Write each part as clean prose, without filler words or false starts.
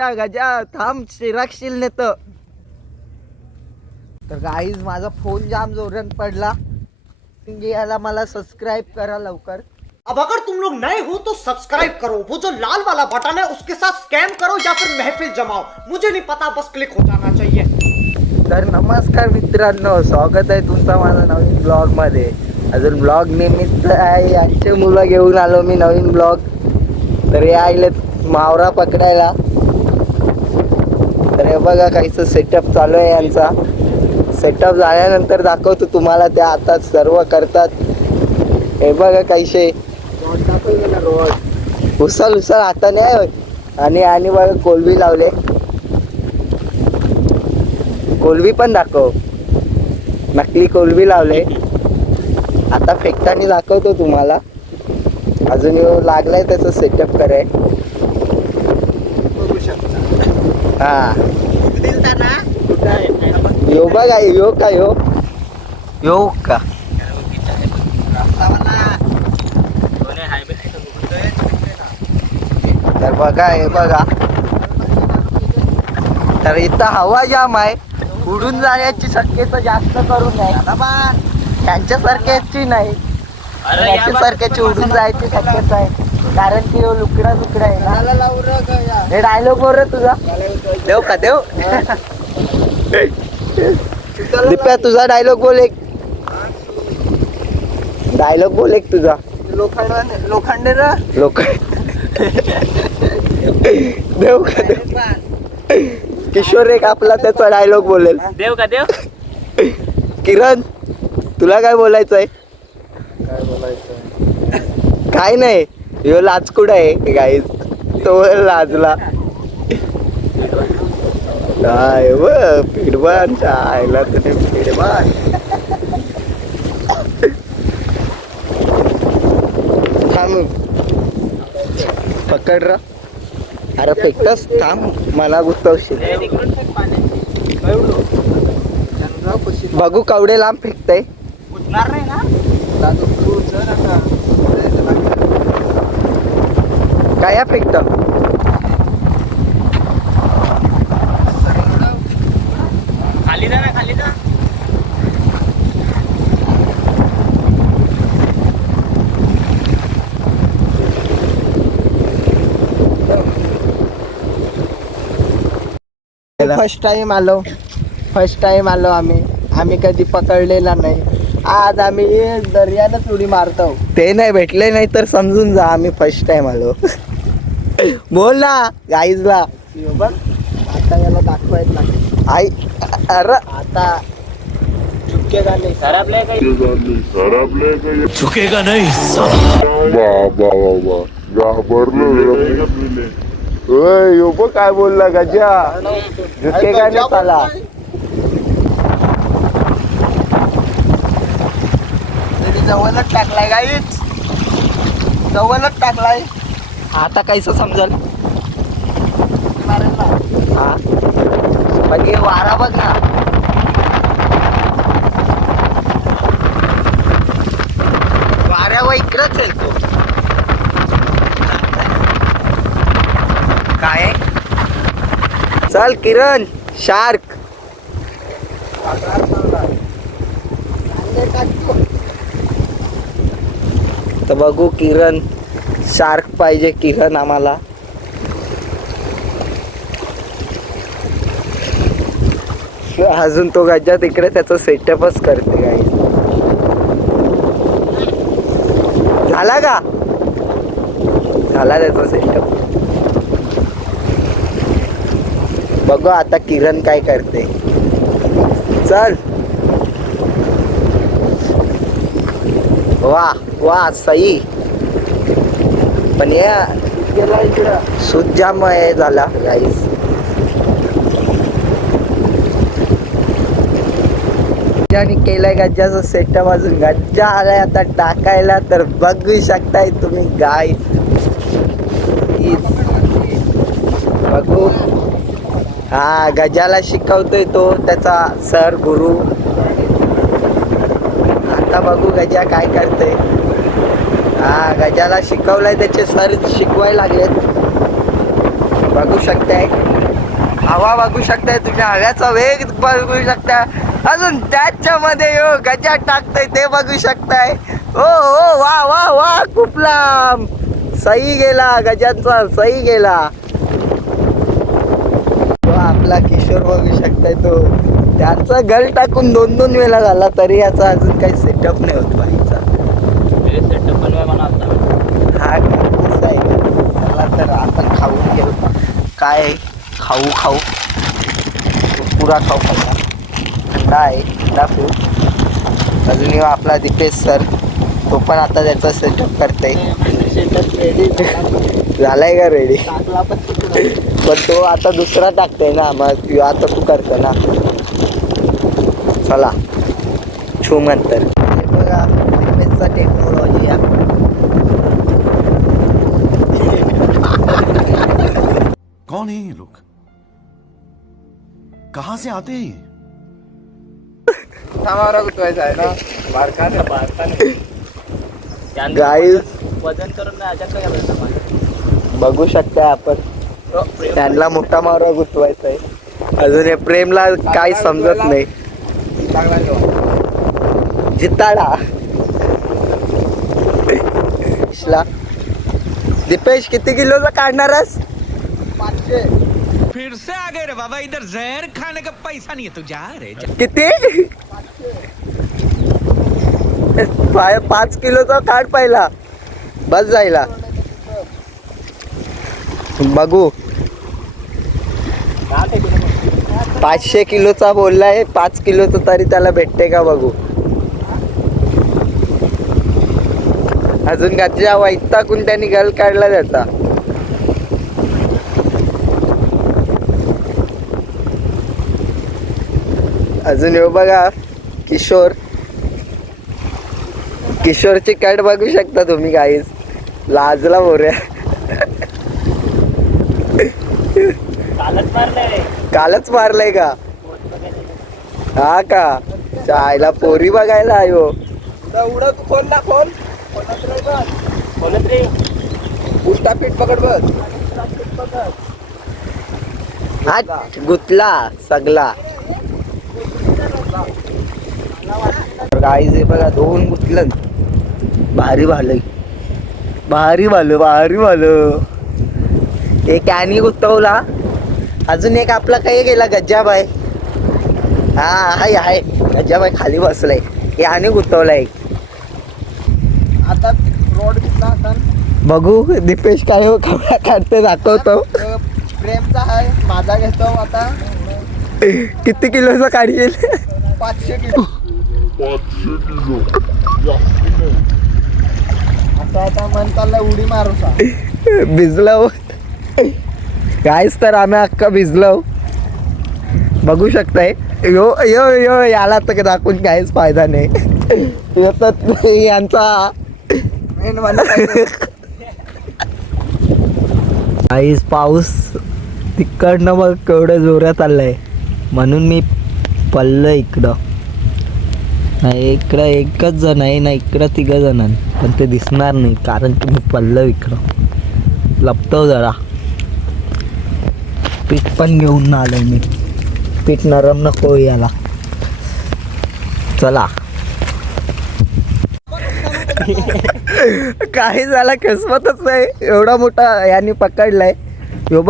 गजा थांब शिराक्षील नेत. तर गाईज माझा फोन जाम जोरात पडला. याला मला सबस्क्राइब करा लवकर. अब अगर तुम लोग नए हो तो सब्सक्राइब करो, वो जो लाल वाला बटन है उसके साथ स्कैम करो या फिर महफिल जमाओ, मुझे नहीं पता, बस क्लिक हो जाना चाहिए. तर नमस्कार मित्रांनो, स्वागत आहे तुमचा माझा नवीन ब्लॉग मध्ये. अजून ब्लॉग निमित्त आहे, आजचे मुलं घेऊन आलो मी नवीन ब्लॉग. तर हे आले मावरा पकडायला. तर हे बघा काहीच सेटअप चालू आहे यांचा. सेटअप झाल्यानंतर दाखवतो तुम्हाला. ते आता सर्व करतात. हे बघा काहीशे उचल उचल हाताने आणि बघा कोलबी लावले. कोलबी पण दाखव. नकली कोलबी लावले. आता फेकताना दाखवतो तुम्हाला. अजून लागलाय त्याचं सेटअप कराय. हा यो बघा यो का यो का तर बघा हे बघा. तर इथं हवा जाम आहे. उडून जाण्याची शक्यता जास्त करून नाही. त्यांच्यासारख्याची नाही, त्याच्यासारख्याची उडून जायची शक्यता आहे. कारण की लुकडा आहे ना. हे डायलॉग बोल तुझा. देव का देव. दिप्या तुझा डायलॉग बोल एक. डायलॉग बोल एक तुझा. लोखंड देव का देव. किशोर एक आपला त्याचा डायलॉग बोलेल. देव का देव. किरण तुला काय बोलायचंय. काय नाही. ह्यो लाचकुड आहे गाईज. तो लाजला काय फिडबान आयला तुम्ही फिडबान. थांब पकड र. अरे फेकतस थांब मला गुंतवशील. बघू कवडे लांब फेकतय. नाही ना. काय फेकत. खाली जा ना, खाली जा. फर्स्ट टाइम आलो आम्ही कधी पकडलेला नाही. आज आम्ही दर्यानच उडी मारतो. ते नाही भेटले नाही तर समजून जा आम्ही फर्स्ट टाइम आलो. बोल ना गाईजला. बघ आता याला दाखवायला आई. अरे आता झुकेगा नाही. झुकेगा नहीं. यो बघ काय बोलला गजा. झुकेगा नाही साला. जवळच टाकलाय गाईच. जवळच टाकलाय. आता काहीच समजल. हा म्हणजे वारा बघ ना. वाऱ्यावर इकडंच आहे तो. काय चल किरण शार्क. तर बघू किरण शार्क पाहिजे. किरण आम्हाला अजून तो गज्जा तिकडे त्याचा सेटअपच करते गाईस. झाला का. झाला त्याचा सेटअप. बघू आता किरण काय करते. चल. वा वा सई. पण या सूत जाम झाला गाईस. केलाय गज्जाचा सेटअप. अजून गज्जा आलाय आता टाकायला. तर बघू शकताय तुम्ही गाईस. बघू हा गजाला शिकवतोय तो त्याचा सर गुरु. आता बघू गजा काय करते. हा गजाला शिकवलाय त्याचे सर शिकवायला लागलेत. बघू शकताय. हवा बघू शकताय तुम्ही, हव्याचा वेग बघू शकता. अजून त्याच्यामध्ये गजा टाकतोय ते बघू शकताय. ओ ओ वा वा वा, खूप लांब सही गेला, गजांचा सही गेला. तो आपला किशोर बघू शकताय, तो त्यांचा गल टाकून 2-2 वेळा झाला तरी याचा अजून काही सेटअप नाही होत बाईचा. सेटअप बनवाय मला आता. हा असं आहे का? चला तर आपण खाऊन घेऊ. काय खाऊ पुरा खाऊ पहिला. थंडा आहे, थंडा पिऊ. अजून येऊ आपला दीपेश सर, तो पण आता त्याचा सेटअप करतोय. सेटअप रेडी झालाय का रेडी? पण तो आता दुसरा टाकतोय ना, मग आता तू करतोय ना. चला छू नंतर. हे बघा दीपेशचा टेक्नॉलॉजी आहे. कौन है ये लोग? कहां से आते हैं ये? गाईज वजन करून नाही अजून काय करायचं. बघू शकता आपण, त्यांना मोठा मावरा गुतवायचा आहे. अजून हे प्रेमला काही समजत नाही. जिताडा दीपेश किती किलोचा काढणारस? फिर से आ गए रे बाबा, इधर जहर खाने का पैसा नहीं है तू जा रे जा। किती? 5 किलोचा काढ पहिला, बस जायला. बघू 500 किलोचा बोललाय, 5 किलोचा तरी त्याला भेटते का बघू. अजून गज्जा वैतागून त्यांनी गल काढला त्याचा. अजून येऊ बघा किशोरची कट बघू शकता तुम्ही गाईज. लाजला बोऱ्या. कालच मारलंय का? हा का? चायला पोरी बघायला आयो. उडत खोल ना, खोल बोलत रे उलटा पीठ पकड बस. हा गुतला सगला. गाईज हे बघा 2 गुतलं. भारी भालं. एक कॅनी गुतवला. अजून एक आपला काही गेला गज्जाबाई. आहे गज्जाबाई खाली बसलाय. याने गुतवला एक. आता रोड दिसला. बघू दीपेश काय हो कपडा काढते दाखवतो. प्रेमचा आहे, माझा घेतो. आता किती किलोचा काढील? 500 किलो. आता मन चाललंय उडी मारू. भिजलो कायच तर आम्ही अख्खा भिजलो बघू शकताय. यो याला तर दाखवून काहीच फायदा नाही. यांचा काहीच पाऊस तिकडनं बघ केवढं जोरात आलंय, म्हणून मी पडलो इकडं. नाही इकडं एकच जण आहे ना, इकडं 3 जण, पण ते दिसणार नाही कारण की मी पडलो इकडं. लपतो जरा. पीठ पण घेऊन आलोय मी. पीठ नरम नको याला. चला काही झाला किस्मतच नाही. एवढा मोठा याने पकडलाय. यो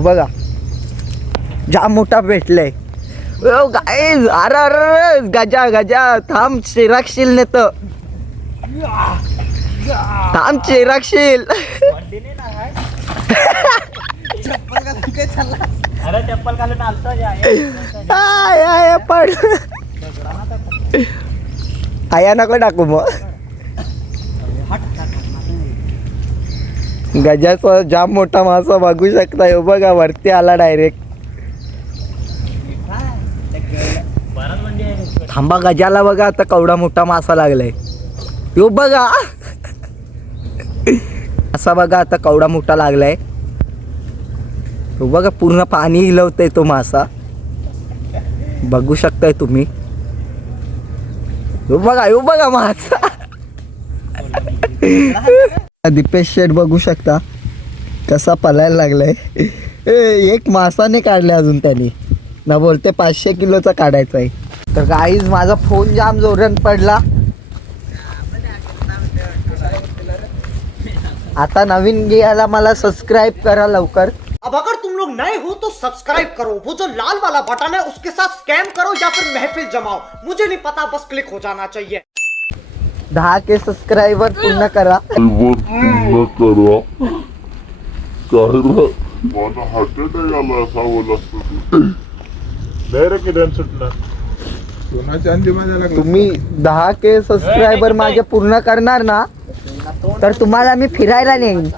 बघा जाम मोठा भेटलाय. गाईज अरे गजा थांब चिरागशील नेत. थांब चिरागशील. अरे चप्पल घालून आलतो पण आया नको टाकू मग. गजाचा जाम मोठा मासा बघू शकता. हो बघा वरती आला डायरेक्ट. थांबा गजाला बघा आता केवढा मोठा मासा लागलाय. यो बघा असा बघा आता केवढा मोठा लागलाय. तो बघा पूर्ण पाणी हिलवतंय तो मासा. बघू शकताय तुम्ही. यो बघा मासा. दीपेश शेठ बघू शकता कसा पलायला लागलाय. एक मासाने काढले अजून त्यांनी ना, बोलते 500 किलोचा काढायचा आहे. तर गाईज माझा फोन जाम जोरात पडला. आता नवीन घ्यायला मला सबस्क्राईब करा लवकर. अब अगर तुम लोग नए हो तो सब्सक्राइब करो, वो जो लाल वाला बटन है उसके साथ स्कैम करो या फिर महफिल जमाओ, मुझे नहीं पता, बस क्लिक हो जाना चाहिए. 10K सबस्क्रायबर पूर्ण करा. तुम्ही 10K सबस्क्रायबर माझे पूर्ण करणार ना, तर तुम्हाला मी फिरायला नेईन.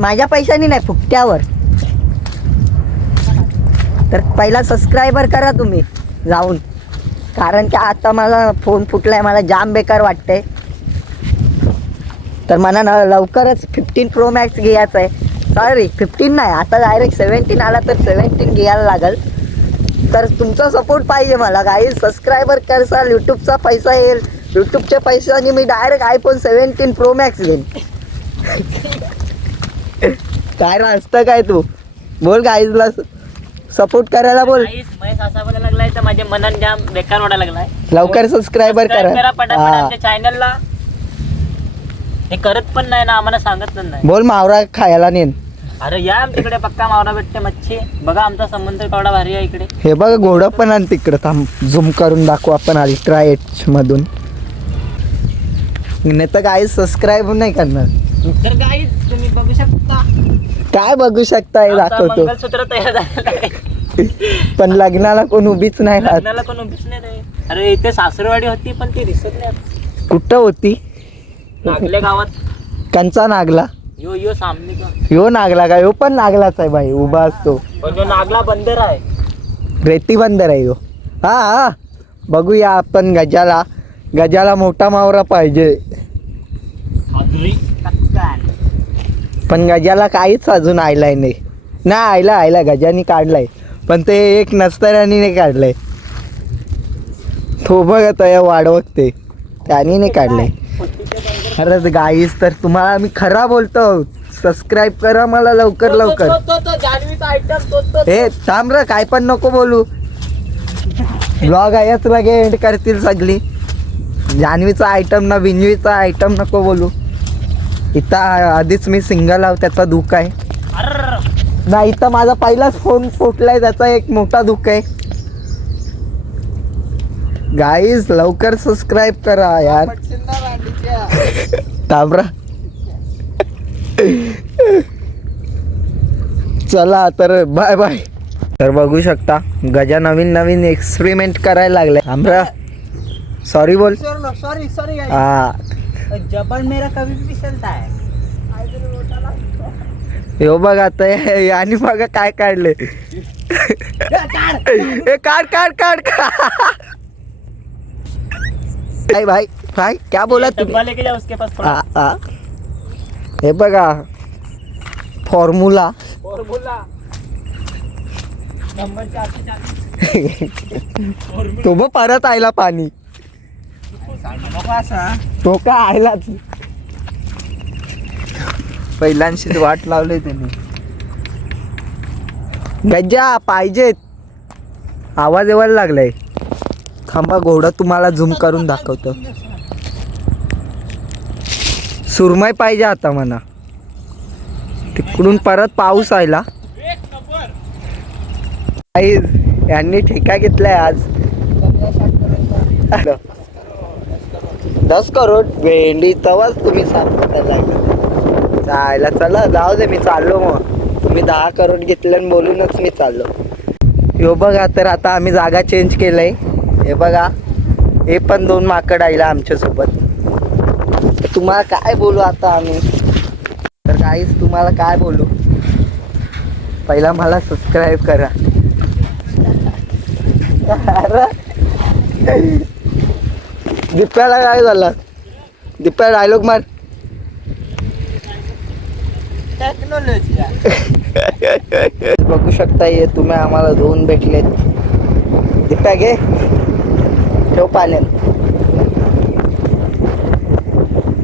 माझ्या पैशानी नाही, फुकट्यावर. तर पहिला सबस्क्रायबर करा तुम्ही जाऊन, कारण की आता मला फोन फुटलाय, मला जाम बेकार वाटतंय. तर मला लवकरच 15 Pro Max घ्यायचा आहे. सॉरी 15 नाही, आता डायरेक्ट 17 आला तर 17 घ्यायला लागेल. तर तुमचा सपोर्ट पाहिजे मला. काही सबस्क्रायबर करसाल, यूट्यूबचा पैसा येईल. यूट्यूबच्या पैशाने मी डायरेक्ट iPhone 17 Pro Max घेईन. काय असतं काय तू बोल. गाईजला सपोर्ट करायला बोल. महेश असा बोलायला लागलाय तर माझ्या मनात जाम बेकार वाटायला लागलाय. लवकर सबस्क्रायबर करा पटापट आमच्या चॅनलला. हे करत पण नाही ना, आम्हाला सांगत पण नाही. बोल. मावरा खायला नेन. अरे या आमच्याकडे पक्का मावरा भेटते, मच्छी बघा. आमचा संबंध केवढा भारी आहे इकडे. हे बघा घोडं पण आण तिकडं. थांब झूम करून दाखवू आपण अल्ट्रा एच मधून. नाही तर काही सबस्क्राईब नाही करणार. तर गाईज तुम्ही बघू शकता. काय बघू शकता हे दाखवतो. मंगलसूत्र तयार झालेलं आहे. पण लग्नाला कोण उभीच नाही राहत. लग्नाला कोण उभीच नाही रे. अरे इथे सासरवाडी होती पण ती दिसत नाही. कुठं होती? नागले गावात. कंचा नागला. यो सामने का. ह्यो नागला का? ह्यो पण नागलाच आहे भाई, उभा असतो. पण जो नागला बंदर आहे. रेती बंदर आहे ह्यो. हा बघूया आपण. गजाला मोठा मावरा पाहिजे. पण गजाला काहीच अजून आयलाय नाही. आयला गजानी काढलाय, पण ते एक नस्तराने काढलंय. तो बघत आहे वाढवते, त्याने नाही काढलंय. खरंच गाईस, तर तुम्हाला मी खरा बोलतो, सबस्क्राईब करा मला लवकर. हे थांब रे, काय पण नको बोलू. ब्लॉग याच लगे एंड करतील सगळी. जान्हवीचा आयटम ना बिंजवीचा आयटम नको बोलू. इथं आधीच मी सिंगल आहो, त्याचा दुःख आहे. नाही इथं माझा पहिलाच फोन फुटलाय, त्याचा एक मोठा दुःख आहे. गाईज लवकर सबस्क्राईब करा यार. ताबरा चला तर बाय बाय. तर बघू शकता गजा नवीन एक्सपेरिमेंट करायला लागले. आमरा सॉरी बोल. सॉरी हा जबन मेरा कभी भी चलता है. हो बघ आता आणि बघा काय काढले. काढ भाई क्या बोला डब्बा लेके जाओ उसके पास थोड़ा. हे बघा फॉर्म्युला. नंबर 440. तो मग परत आयला पाणी. तो का आयलाच. पहिल्यांशीच वाट लावली त्यांनी. गज्जा पाहिजेत. आवाज येवायला लागलाय. थांबा घोडा तुम्हाला झूम करून दाखवतो. सुरमई पाहिजे आता म्हणा. तिकडून परत पाऊस आयला. यांनी ठेका घेतलाय आज. 10 करोड भेंडी तवाच तुम्ही सांगता लागला. जायला चला जाऊ दे, मी चाललो. मग तुम्ही 10 करोड घेतले आणि बोलूनच मी चाललो. हो बघा, तर आता आम्ही जागा चेंज केलंय. हे बघा, हे पण 2 माकड आयला आमच्यासोबत. तुम्हाला काय बोलू आता आम्ही. तर काहीच तुम्हाला काय बोलू. पहिला मला सबस्क्राईब करा. दिप्याला काय झालं. दिप्या डायलॉग मार. बघू शकता ये तुम्ही आम्हाला 2 भेटलेत. दिप्या घे, ठेव पाण्यात.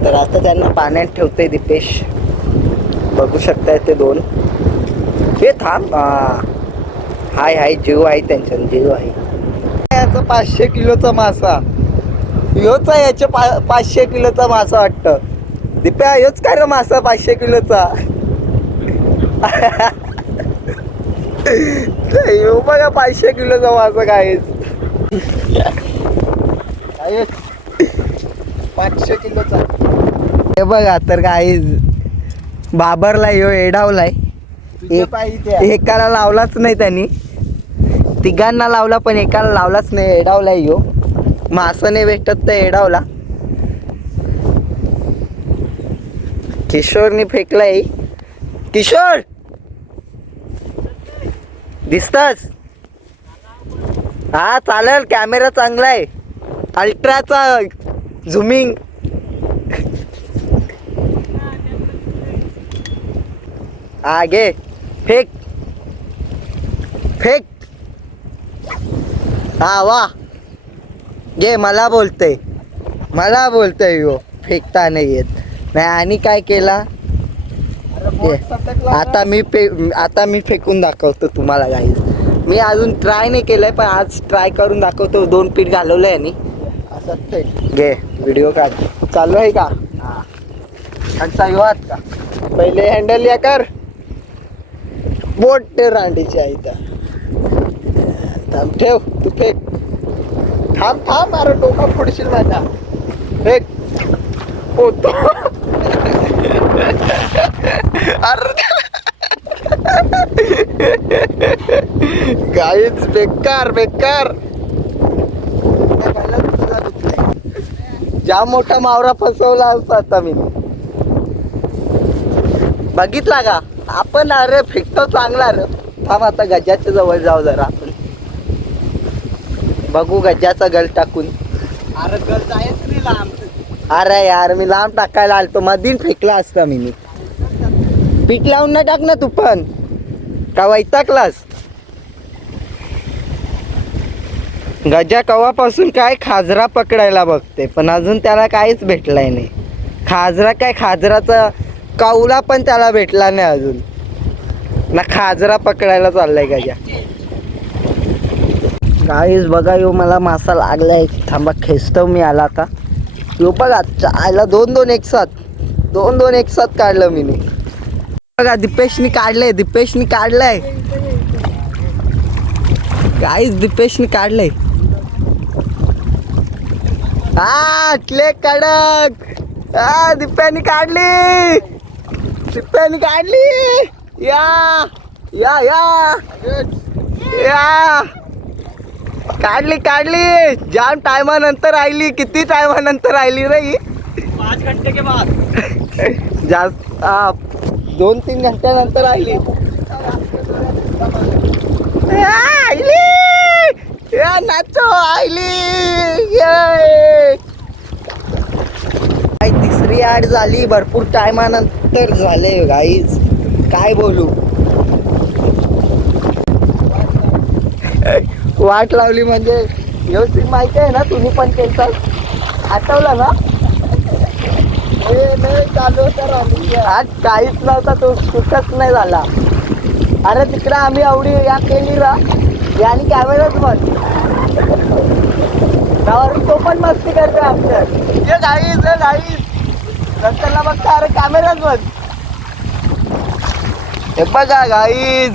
तर आता त्यांना पाण्यात ठेवते दिपेश. बघू शकताय ते 2. हे थांब. हाय हाय, जीव आहे त्यांच्या, जीव आहे. याचा 500 किलोचा मासा, ह्योच आहे याच्या 500 किलोचा मासा वाटतं. दिप्या ह्योच काय रे मासा 500 किलोचा? ह्यो बघा 500 किलोचा मासा काय 500 किलोचा. हे बघा तर काय बाबरला ह्यो एडावलाय. एकाला लावलाच नाही त्यांनी, तिघांना लावला पण एकाला लावलाच नाही. एडावलाय ह्यो, मासाने भेटत तर एडावला. किशोरनी फेकलाय. किशोर दिसतस? हा चालेल, कॅमेरा चांगला आहे, अल्ट्राचा झुमिंग. हा घे, फेक फेक. हा वा, घे. मला बोलतय ह्यो, फेकता नाही येत. नाही आणि काय केला आता मी फेकून दाखवतो तुम्हाला गाईज. मी अजून ट्राय नाही केलंय, पण आज ट्राय करून दाखवतो. 2 पीठ घालवलंय आणि असं घे. व्हिडिओ काढ. चालू आहे का? हा. आणि ह्यो हात का पहिले हँडल या कर. बोट रांडीची आहे तर थांब, ठेव तू फेक. थांब अरे डोका फोडशील माझा. फेक. होतो गाईच बेकार. ज्या मोठा मावरा फसवला असता आता मी. बघितला का आपण? अरे फेकतो चांगला रे. थांब आता गजाच्या जवळ जाऊ जरा आपण, बघू गजाचा गल टाकून. अरे गल जायच नाही लांब. अरे यार मी लांब टाकायला आलतो, मधीन फेकला असता मी. पीठ लावून नाही टाक ना तू पण, का वैतागलास? गजा कवापासून काय खाजरा पकडायला बघते, पण अजून त्याला काहीच भेटलाय नाही. खाजरा काय, खाजराचा कावला पण त्याला भेटला नाही अजून ना. खाजरा पकडायला चाललाय गजा. गाईज बघा, यो मला मासा लागलाय. थांबा खेचतो मी. आला आता यो बघा, आयला 2 एक साथ काढलं मी. बघा दिपेशनी काढलंय गाईज, दिपेशनी काढलंय. हा क्ले कडक. हा दिप्यानी काढली. या काढली. जाम टायमानंतर आली. किती टायमानंतर आली रे ही? 5 घंटे के बाद. जास्त 2-3 घंट्यानंतर आली. नाचो आईली. तिसरी ॲड झाली, भरपूर टायमानंतर झाले गाईज. काय बोलू, वाट लावली म्हणजे व्यवस्थित माहिती आहे ना. तुम्ही पण केलं आठवलं ना? हे नाही चालू होतं आज काहीच नव्हता, तो शूटच नाही झाला. अरे तिकडं आम्ही एवढी या केली रा यानी कॅमेराच बंद. तो पण मस्ती करतो आमच्या. हे गाईज नंतरला बघता अरे कॅमेराच बंद. हे बघा गाईज.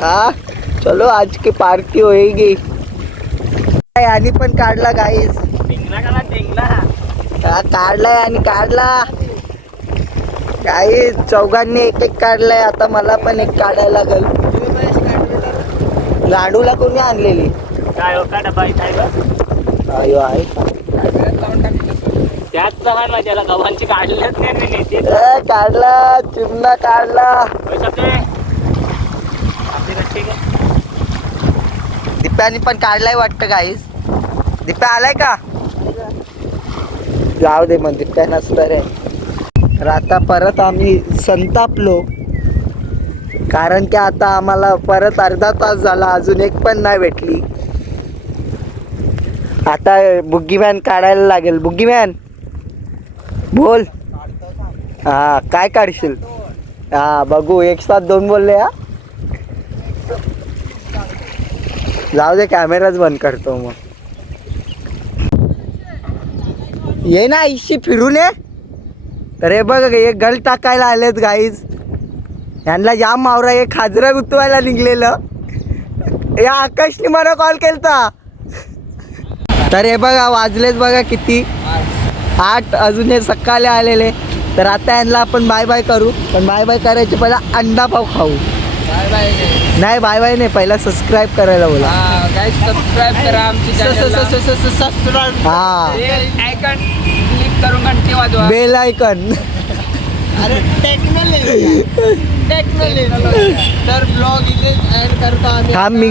हाँ चलो आज की पार्टी होएगी. आणि पण काढला गाईज. काढलाय आणि काढला गाईज. चौघांनी एक काढलाय. आता मला पण एक काढायला लागेल. लाडूला कोणी आणलेली? काय का डबा अयो आहे त्याच जमान माझ्याला गव्हांची काढलेच नाही. काढला चिमणा काढला. दिप्यानी पण काढलाय वाटतं गाईस. दिप्या आलाय का? जाऊ दे मग दिप्या नसतं रे. तर आता परत आम्ही संतापलो, कारण की आता आम्हाला परत अर्धा तास झाला, अजून एक पण नाही भेटली. आता बुग्गी मॅन काढायला लागेल. बुग्गी मॅन बोल. हा काय काढशील हा बघू एक साथ दोन बोलले हा जाऊ दे कॅमेराच बंद करतो मग ये ना आईशी फिरून ये तर हे बघ हे गल टाकायला आलेत गाईज यांना जाम मावरा हे खाजरा गुतवायला निघलेलं या आकाशने मला कॉल केलता तर हे बघा वाजलेत बघा किती 8 अजून हे सकाळी आलेले तर आता यांना आपण बाय बाय करू पण बाय बाय करायचे पहिला अंडा पाव खाऊ नाही बाय बाय नाही पहिला सबस्क्राईब करायला बोला सबस्क्राईब करा आमची हा आयकॉन क्लिक करून घंटी वाजवा बेल आयकन अरे टेक्नॉलॉजी तर ब्लॉग इथे ऍड करतो आम्ही थांब मी